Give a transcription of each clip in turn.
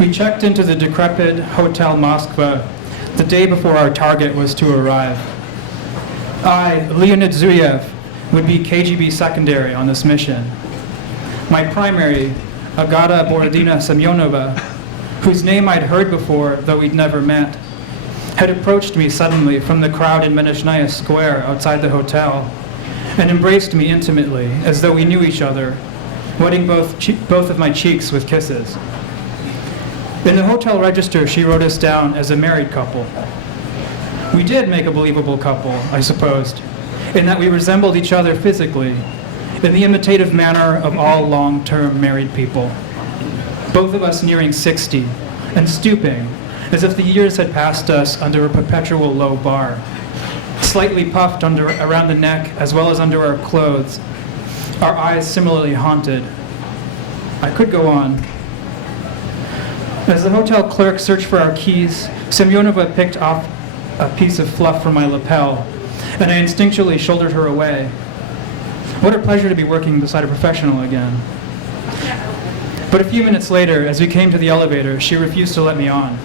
We checked into the decrepit Hotel Moskva the day before our target was to arrive. I, Leonid Zuyev, would be KGB secondary on this mission. My primary, Agata Borodina Semyonova, whose name I'd heard before, though we'd never met, had approached me suddenly from the crowd in Menashnaya Square outside the hotel and embraced me intimately, as though we knew each other, wetting both of my cheeks with kisses. In the hotel register, she wrote us down as a married couple. We did make a believable couple, I supposed, in that we resembled each other physically, in the imitative manner of all long-term married people. Both of us nearing 60 and stooping, as if the years had passed us under a perpetual low bar, slightly puffed around the neck as well as under our clothes, our eyes similarly haunted. I could go on. As the hotel clerk searched for our keys, Semyonova picked off a piece of fluff from my lapel, and I instinctually shouldered her away. What a pleasure to be working beside a professional again. But a few minutes later, as we came to the elevator, she refused to let me on.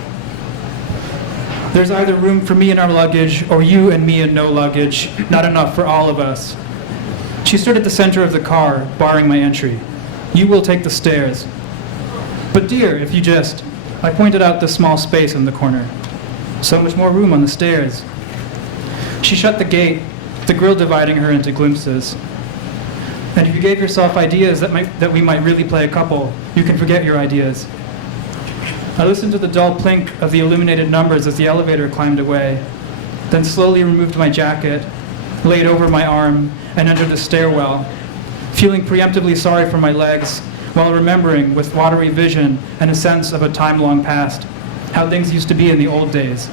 There's either room for me and our luggage, or you and me and no luggage, not enough for all of us. She stood at the center of the car, barring my entry. You will take the stairs. But dear, if you just... I pointed out the small space in the corner. So much more room on the stairs. She shut the gate, the grill dividing her into glimpses. And if you gave yourself ideas that we might really play a couple, you can forget your ideas. I listened to the dull plink of the illuminated numbers as the elevator climbed away, then slowly removed my jacket, laid over my arm, and entered the stairwell, feeling preemptively sorry for my legs, while remembering, with watery vision and a sense of a time long past, how things used to be in the old days.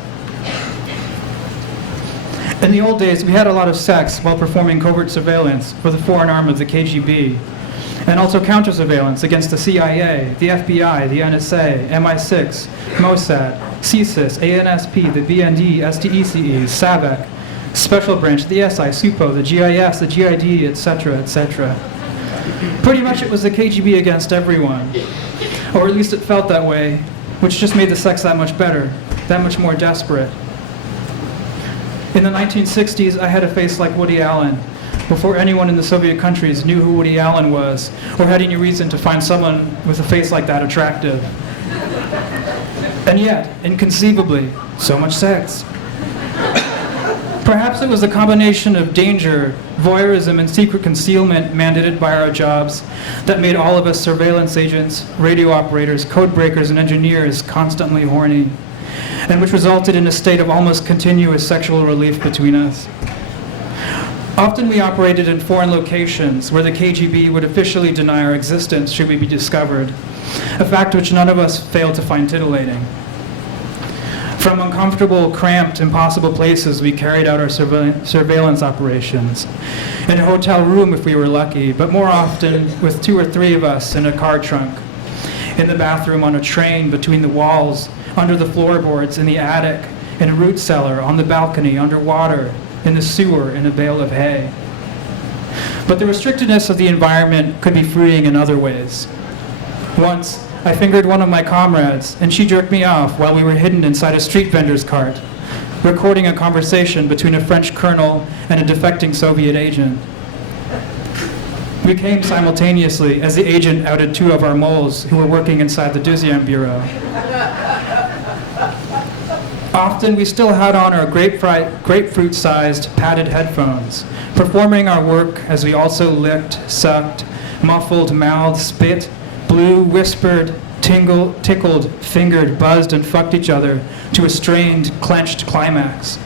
In the old days, we had a lot of sex while performing covert surveillance for the foreign arm of the KGB, and also counter-surveillance against the CIA, the FBI, the NSA, MI6, Mossad, CSIS, ANSP, the BND, STECE, SAVAK, Special Branch, the SI, SUPO, the GIS, the GID, etc., etc. Pretty much it was the KGB against everyone, or at least it felt that way, which just made the sex that much better, that much more desperate. In the 1960s, I had a face like Woody Allen, before anyone in the Soviet countries knew who Woody Allen was, or had any reason to find someone with a face like that attractive. And yet, inconceivably, so much sex. Perhaps it was a combination of danger, voyeurism, and secret concealment mandated by our jobs that made all of us surveillance agents, radio operators, code breakers, and engineers constantly horny, and which resulted in a state of almost continuous sexual relief between us. Often we operated in foreign locations where the KGB would officially deny our existence should we be discovered, a fact which none of us failed to find titillating. From uncomfortable, cramped, impossible places, we carried out our surveillance operations. In a hotel room if we were lucky, but more often with 2 or 3 of us in a car trunk. In the bathroom, on a train, between the walls, under the floorboards, in the attic, in a root cellar, on the balcony, underwater, in the sewer, in a bale of hay. But the restrictedness of the environment could be freeing in other ways. Once, I fingered one of my comrades, and she jerked me off while we were hidden inside a street vendor's cart, recording a conversation between a French colonel and a defecting Soviet agent. We came simultaneously as the agent outed 2 of our moles who were working inside the Deuxième Bureau. Often we still had on our grapefruit-sized padded headphones, performing our work as we also licked, sucked, muffled, mouthed, spit, blew, whispered, tickled, fingered, buzzed, and fucked each other to a strained, clenched climax.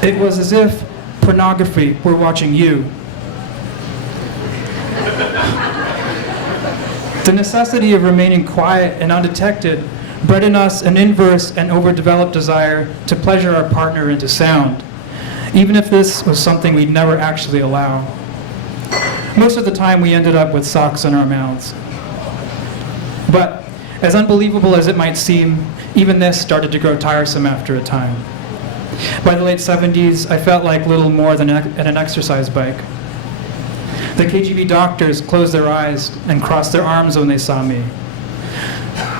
It was as if pornography were watching you. The necessity of remaining quiet and undetected bred in us an inverse and overdeveloped desire to pleasure our partner into sound, even if this was something we'd never actually allow. Most of the time we ended up with socks in our mouths. But, as unbelievable as it might seem, even this started to grow tiresome after a time. By the late 70s, I felt like little more than an exercise bike. The KGB doctors closed their eyes and crossed their arms when they saw me.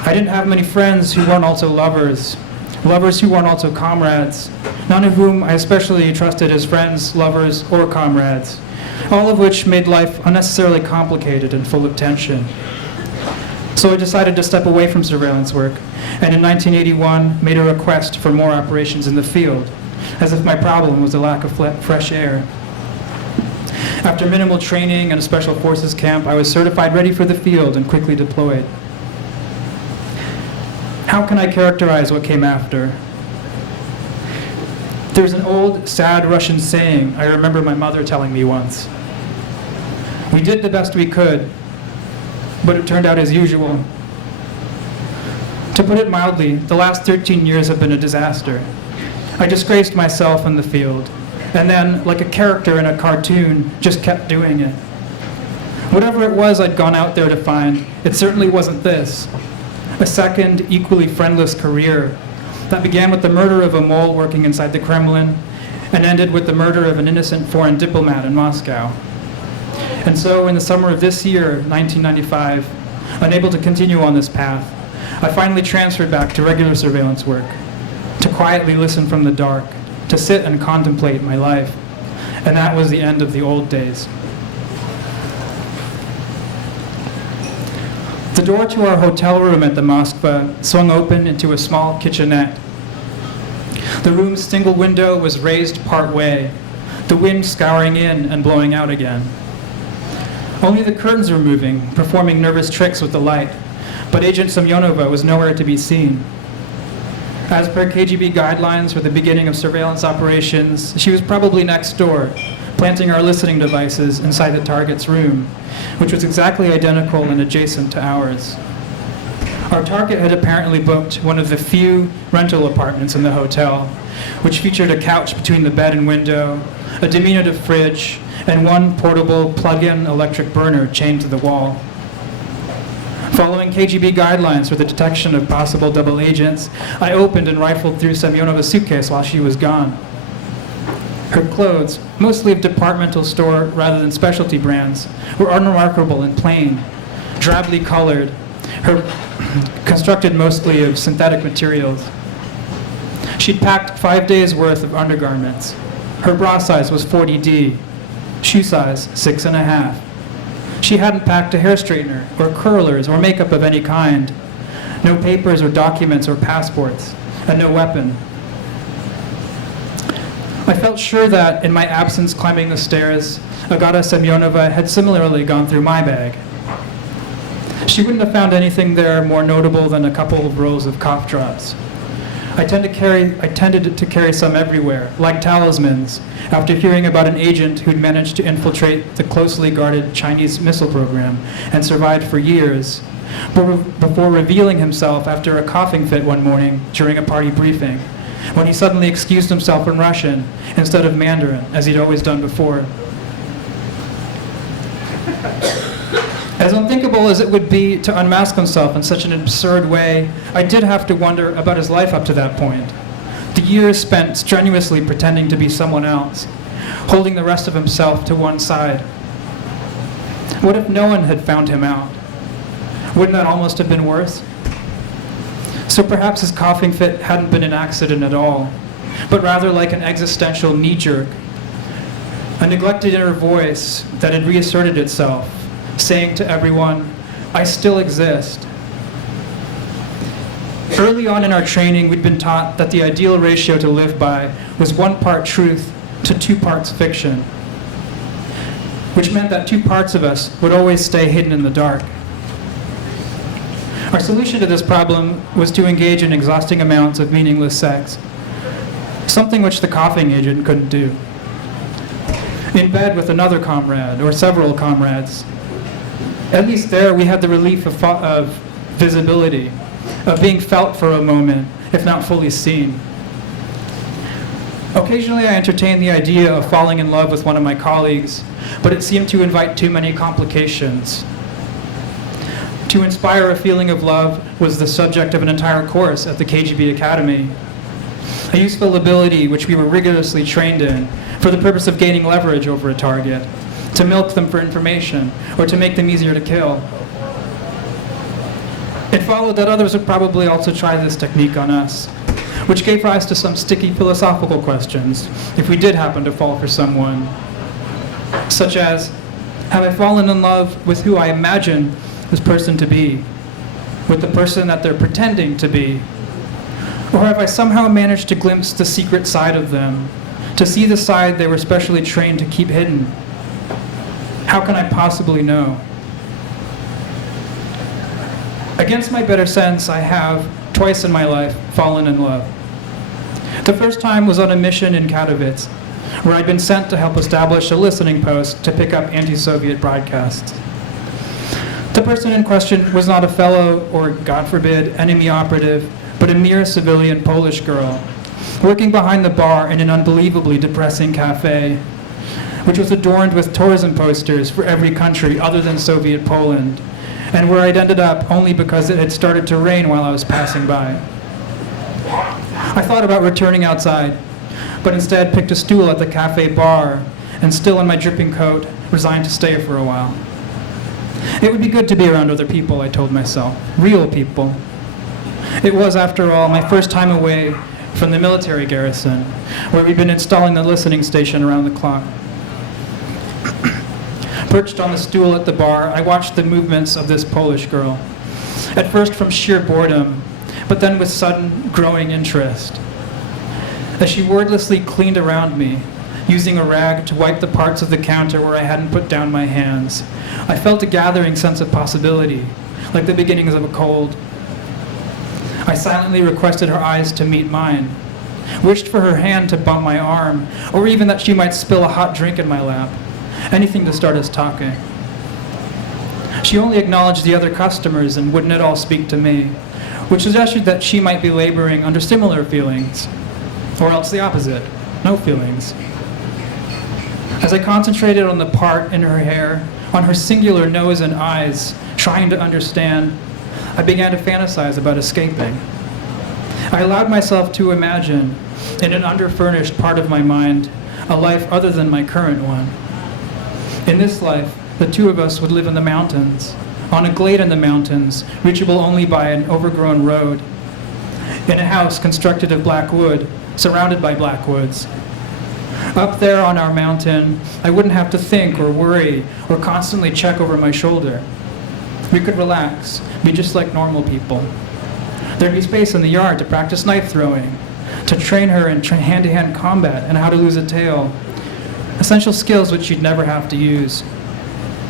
I didn't have many friends who weren't also lovers, lovers who weren't also comrades, none of whom I especially trusted as friends, lovers, or comrades, all of which made life unnecessarily complicated and full of tension. So I decided to step away from surveillance work, and in 1981 made a request for more operations in the field, as if my problem was a lack of fresh air. After minimal training and a special forces camp, I was certified ready for the field and quickly deployed. How can I characterize what came after? There's an old, sad Russian saying I remember my mother telling me once. We did the best we could, but it turned out as usual. To put it mildly, the last 13 years have been a disaster. I disgraced myself in the field, and then, like a character in a cartoon, just kept doing it. Whatever it was I'd gone out there to find, it certainly wasn't this. A second, equally friendless career that began with the murder of a mole working inside the Kremlin and ended with the murder of an innocent foreign diplomat in Moscow. And so, in the summer of this year, 1995, unable to continue on this path, I finally transferred back to regular surveillance work, to quietly listen from the dark, to sit and contemplate my life. And that was the end of the old days. The door to our hotel room at the Moskva swung open into a small kitchenette. The room's single window was raised part way, the wind scouring in and blowing out again. Only the curtains were moving, performing nervous tricks with the light, but Agent Semyonova was nowhere to be seen. As per KGB guidelines for the beginning of surveillance operations, she was probably next door, planting our listening devices inside the target's room, which was exactly identical and adjacent to ours. Our target had apparently booked one of the few rental apartments in the hotel, which featured a couch between the bed and window, a diminutive fridge, and one portable plug-in electric burner chained to the wall. Following KGB guidelines for the detection of possible double agents, I opened and rifled through Semyonova's suitcase while she was gone. Her clothes, mostly of departmental store rather than specialty brands, were unremarkable and plain, drably colored, constructed mostly of synthetic materials. She'd packed 5 days' worth of undergarments. Her bra size was 40D, shoe size 6.5. She hadn't packed a hair straightener, or curlers, or makeup of any kind. No papers or documents or passports, and no weapon. I felt sure that, in my absence climbing the stairs, Agata Semyonova had similarly gone through my bag. She wouldn't have found anything there more notable than a couple of rolls of cough drops. I tended to carry some everywhere, like talismans, after hearing about an agent who'd managed to infiltrate the closely guarded Chinese missile program and survived for years, before revealing himself after a coughing fit one morning during a party briefing, when he suddenly excused himself in Russian instead of Mandarin, as he'd always done before. As unthinkable as it would be to unmask himself in such an absurd way, I did have to wonder about his life up to that point. The years spent strenuously pretending to be someone else, holding the rest of himself to one side. What if no one had found him out? Wouldn't that almost have been worse? So perhaps his coughing fit hadn't been an accident at all, but rather like an existential knee-jerk, a neglected inner voice that had reasserted itself, saying to everyone, I still exist. Early on in our training, we'd been taught that the ideal ratio to live by was 1 part truth to 2 parts fiction, which meant that 2 parts of us would always stay hidden in the dark. Our solution to this problem was to engage in exhausting amounts of meaningless sex, something which the coughing agent couldn't do. In bed with another comrade or several comrades. At least there we had the relief of visibility, of being felt for a moment, if not fully seen. Occasionally I entertained the idea of falling in love with one of my colleagues, but it seemed to invite too many complications. To inspire a feeling of love was the subject of an entire course at the KGB Academy, a useful ability which we were rigorously trained in for the purpose of gaining leverage over a target, to milk them for information, or to make them easier to kill. It followed that others would probably also try this technique on us, which gave rise to some sticky philosophical questions if we did happen to fall for someone, such as, have I fallen in love with who I imagine this person to be, with the person that they're pretending to be, or have I somehow managed to glimpse the secret side of them, to see the side they were specially trained to keep hidden? How can I possibly know? Against my better sense, I have, twice in my life, fallen in love. The first time was on a mission in Katowice, where I'd been sent to help establish a listening post to pick up anti-Soviet broadcasts. The person in question was not a fellow, or God forbid, enemy operative, but a mere civilian Polish girl, working behind the bar in an unbelievably depressing cafe, which was adorned with tourism posters for every country other than Soviet Poland, and where I'd ended up only because it had started to rain while I was passing by. I thought about returning outside, but instead picked a stool at the cafe bar, and still in my dripping coat, resigned to stay for a while. It would be good to be around other people, I told myself, real people. It was, after all, my first time away from the military garrison, where we'd been installing the listening station around the clock. Perched on the stool at the bar, I watched the movements of this Polish girl, at first from sheer boredom, but then with sudden, growing interest. As she wordlessly cleaned around me, using a rag to wipe the parts of the counter where I hadn't put down my hands, I felt a gathering sense of possibility, like the beginnings of a cold. I silently requested her eyes to meet mine, wished for her hand to bump my arm, or even that she might spill a hot drink in my lap. Anything to start us talking. She only acknowledged the other customers and wouldn't at all speak to me, which suggested that she might be laboring under similar feelings, or else the opposite, no feelings. As I concentrated on the part in her hair, on her singular nose and eyes, trying to understand, I began to fantasize about escaping. I allowed myself to imagine, in an underfurnished part of my mind, a life other than my current one. In this life, the two of us would live in the mountains, on a glade in the mountains, reachable only by an overgrown road, in a house constructed of black wood, surrounded by black woods. Up there on our mountain, I wouldn't have to think or worry or constantly check over my shoulder. We could relax, be just like normal people. There'd be space in the yard to practice knife throwing, to train her in hand-to-hand combat and how to lose a tail, essential skills which she'd never have to use.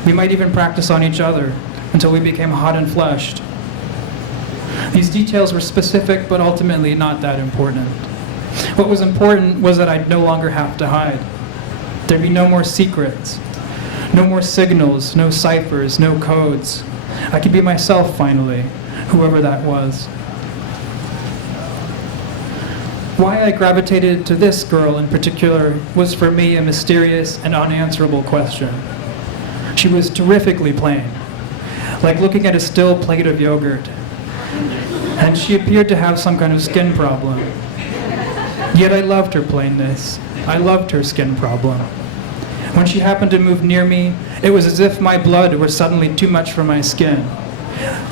We might even practice on each other until we became hot and fleshed. These details were specific, but ultimately not that important. What was important was that I'd no longer have to hide. There'd be no more secrets, no more signals, no ciphers, no codes. I could be myself finally, whoever that was. Why I gravitated to this girl in particular was for me a mysterious and unanswerable question. She was terrifically plain, like looking at a still plate of yogurt, and she appeared to have some kind of skin problem. Yet I loved her plainness. I loved her skin problem. When she happened to move near me, it was as if my blood were suddenly too much for my skin,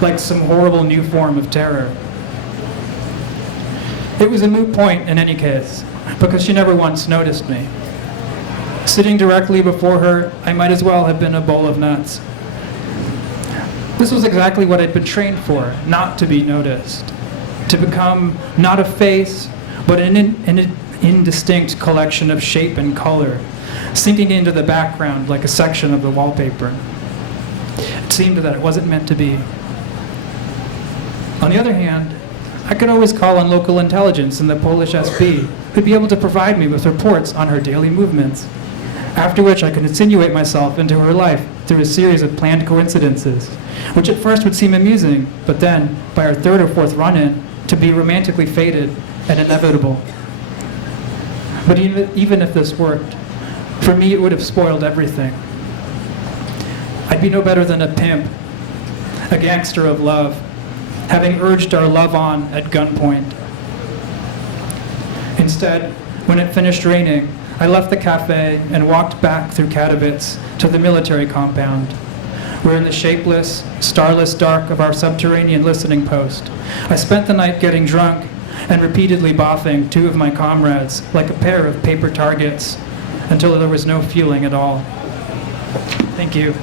like some horrible new form of terror. It was a moot point in any case, because she never once noticed me. Sitting directly before her, I might as well have been a bowl of nuts. This was exactly what I'd been trained for, not to be noticed. To become not a face, but an indistinct collection of shape and color, sinking into the background like a section of the wallpaper. It seemed that it wasn't meant to be. On the other hand, I could always call on local intelligence and the Polish SB, who'd be able to provide me with reports on her daily movements, after which I could insinuate myself into her life through a series of planned coincidences, which at first would seem amusing, but then, by our third or fourth run-in, to be romantically fated and inevitable. But even if this worked, for me it would have spoiled everything. I'd be no better than a pimp, a gangster of love, having urged our love on at gunpoint. Instead, when it finished raining, I left the cafe and walked back through Katowice to the military compound, We're in the shapeless, starless dark of our subterranean listening post. I spent the night getting drunk and repeatedly boffing two of my comrades like a pair of paper targets until there was no feeling at all. Thank you.